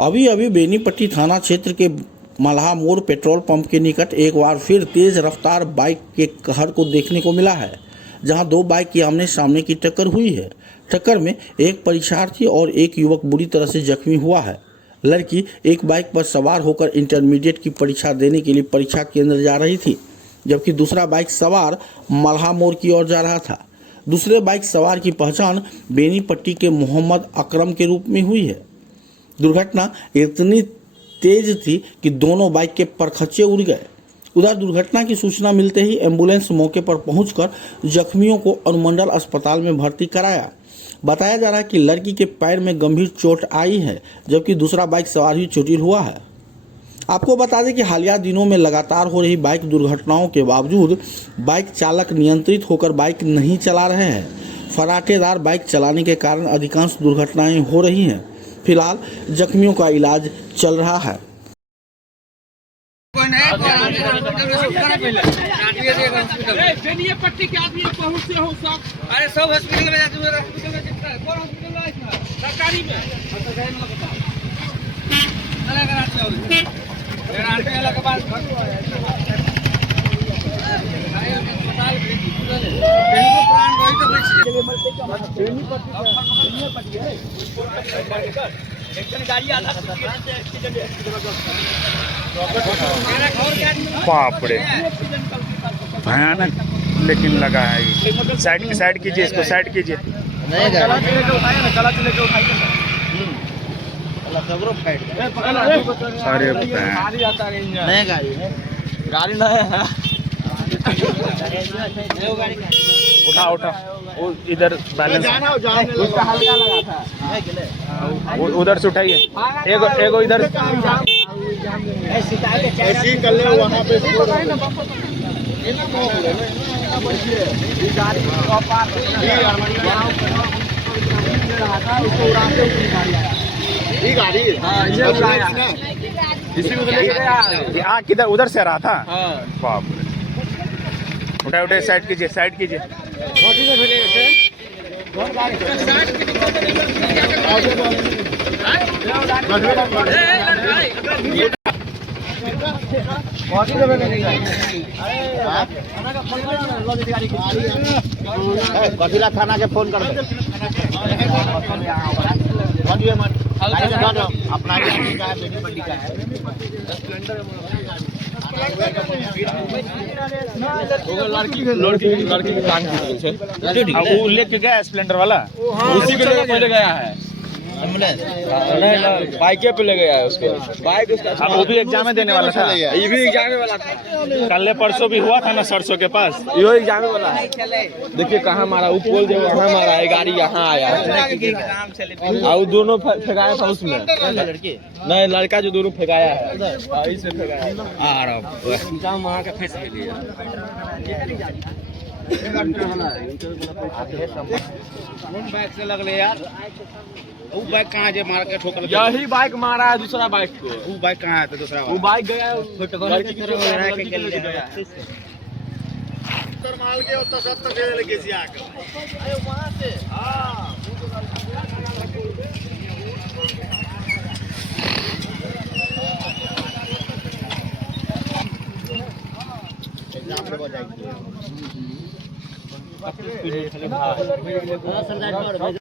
अभी अभी बेनीपट्टी थाना क्षेत्र के मल्हा मोड़ पेट्रोल पंप के निकट एक बार फिर तेज रफ्तार बाइक के कहर को देखने को मिला है, जहां दो बाइक की आमने सामने की टक्कर हुई है। टक्कर में एक परीक्षार्थी और एक युवक बुरी तरह से जख्मी हुआ है। लड़की एक बाइक पर सवार होकर इंटरमीडिएट की परीक्षा देने के लिए परीक्षा केंद्र जा रही थी, जबकि दूसरा बाइक सवार मल्हा मोड़ की ओर जा रहा था। दूसरे बाइक सवार की पहचान बेनीपट्टी के मोहम्मद अकरम के रूप में हुई है। दुर्घटना इतनी तेज थी कि दोनों बाइक के परखच्चे उड़ गए। उधर दुर्घटना की सूचना मिलते ही एम्बुलेंस मौके पर पहुंचकर जख्मियों को अनुमंडल अस्पताल में भर्ती कराया। बताया जा रहा है कि लड़की के पैर में गंभीर चोट आई है, जबकि दूसरा बाइक सवार भी चोटिल हुआ है। आपको बता दें कि हालिया दिनों में लगातार हो रही बाइक दुर्घटनाओं के बावजूद बाइक चालक नियंत्रित होकर बाइक नहीं चला रहे हैं। फराटेदार बाइक चलाने के कारण अधिकांश दुर्घटनाएं हो रही हैं। फिलहाल जख्मियों का इलाज चल रहा है। बेनीपट्टी के आदमी पहुंचे हो सब। अरे सब हॉस्पिटल में जाते हुए हॉस्पिटल में कितना कौन हॉस्पिटल में है? सरकारी में अलग के बाद प्राण वही तो बाप रे, भयानक लेकिन लगा है ये। साइड कीजिए, इसको साइड कीजिए। अरे नया गाड़ी नया है। उठा वो इधर बैलेंस उसका हल्का लगा था। उधर से उठाइए। एगो इधर ऐसी कर ले वहाँ पे किधर उधर से आ रहा था। बाप रे, उठाए साइड कीजिए। गठिला थाना के फोन कर दो। अपना बेनीपट्टी का है। लड़की की टांग वो लेके गया स्प्लेंडर वाला, उसी के लिए पहले गया है। नहीं बाइके पे ले गया है उसको। बाइक उसका अब वो भी एग्जाम देने वाला था। ये भी एग्जाम वाला था। कल परसों भी हुआ था ना सरसों के पास। यो एग्जाम वाला है। देखिए कहाँ मारा, वो पोल जो वहाँ मारा है, गाड़ी यहाँ आया और दोनों फेंकाया था उसमें। नहीं लड़का जो दोनों फेंकाया है इसमें फेंकाया। वहाँ का फेंस बैग से लगले यार। वो बाइक कहाँ जे मार के ठोकर? यही बाइक मारा है दूसरा बाइक को। वो बाइक कहाँ है? तो दूसरा वो बाइक गया लड़की के गया माल के उतना सब तक लगे जी आके। अरे वहां से हां एग्जाम में बजाएंगे।